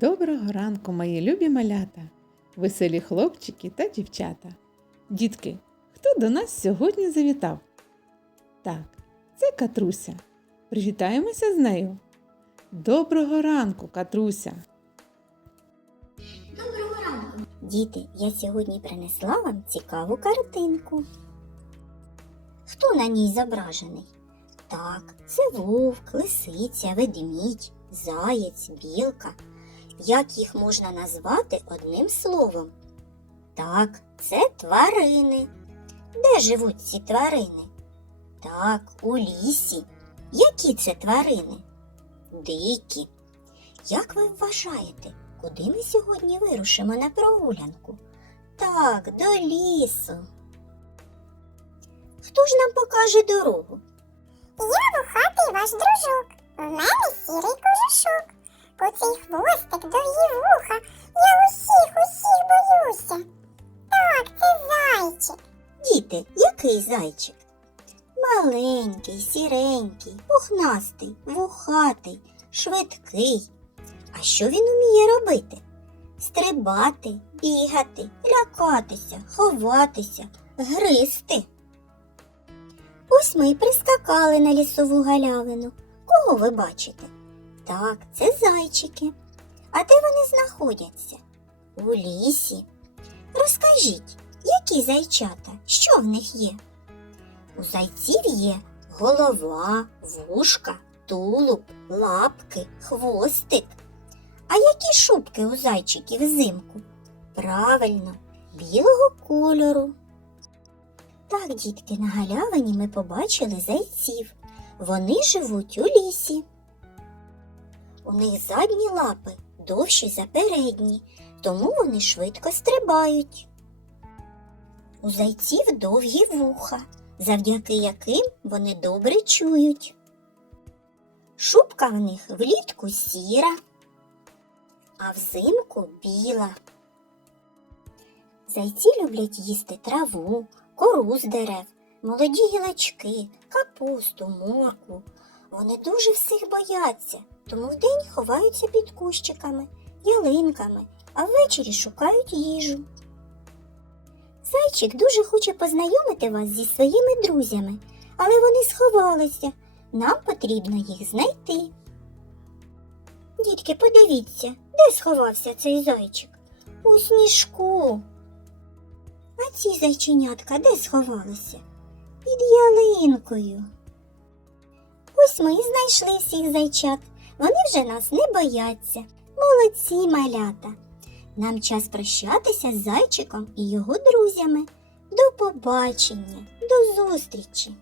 Доброго ранку, мої любі малята, веселі хлопчики та дівчата. Дітки, хто до нас сьогодні завітав? Так, це Катруся. Привітаємося з нею. Доброго ранку, Катруся. Доброго ранку! Діти, я сьогодні принесла вам цікаву картинку. Хто на ній зображений? Так, це вовк, лисиця, ведмідь, заєць, білка. Як їх можна назвати одним словом? Так, це тварини. Де живуть ці тварини? Так, у лісі. Які це тварини? Дикі. Як ви вважаєте, куди ми сьогодні вирушимо на прогулянку? Так, до лісу. Хто ж нам покаже дорогу? Я вухатий ваш дружок. У мене Діти, який зайчик? Маленький, сіренький, пухнастий, вухатий, швидкий. А що він уміє робити? Стрибати, бігати, лякатися, ховатися, гризти. Ось ми й прискакали на лісову галявину. Кого ви бачите? Так, це зайчики. А де вони знаходяться? У лісі. Розкажіть, які зайчата? Що в них є? У зайців є голова, вушка, тулуб, лапки, хвостик. А які шубки у зайчиків взимку? Правильно, білого кольору. Так, дітки, на галявині ми побачили зайців. Вони живуть у лісі. У них задні лапи довші за передні, тому вони швидко стрибають. У зайців довгі вуха, завдяки яким вони добре чують. Шубка в них влітку сіра, а взимку біла. Зайці люблять їсти траву, кору з дерев, молоді гілочки, капусту, моркву. Вони дуже всіх бояться, тому вдень ховаються під кущиками, ялинками, а ввечері шукають їжу. Зайчик дуже хоче познайомити вас зі своїми друзями, але вони сховалися. Нам потрібно їх знайти. Дітки, подивіться, де сховався цей зайчик? У сніжку. А ці зайченятка де сховалися? Під ялинкою. Ось ми і знайшли всіх зайчат. Вони вже нас не бояться. Молодці малята. Нам час прощатися з зайчиком і його друзями. До побачення, до зустрічі!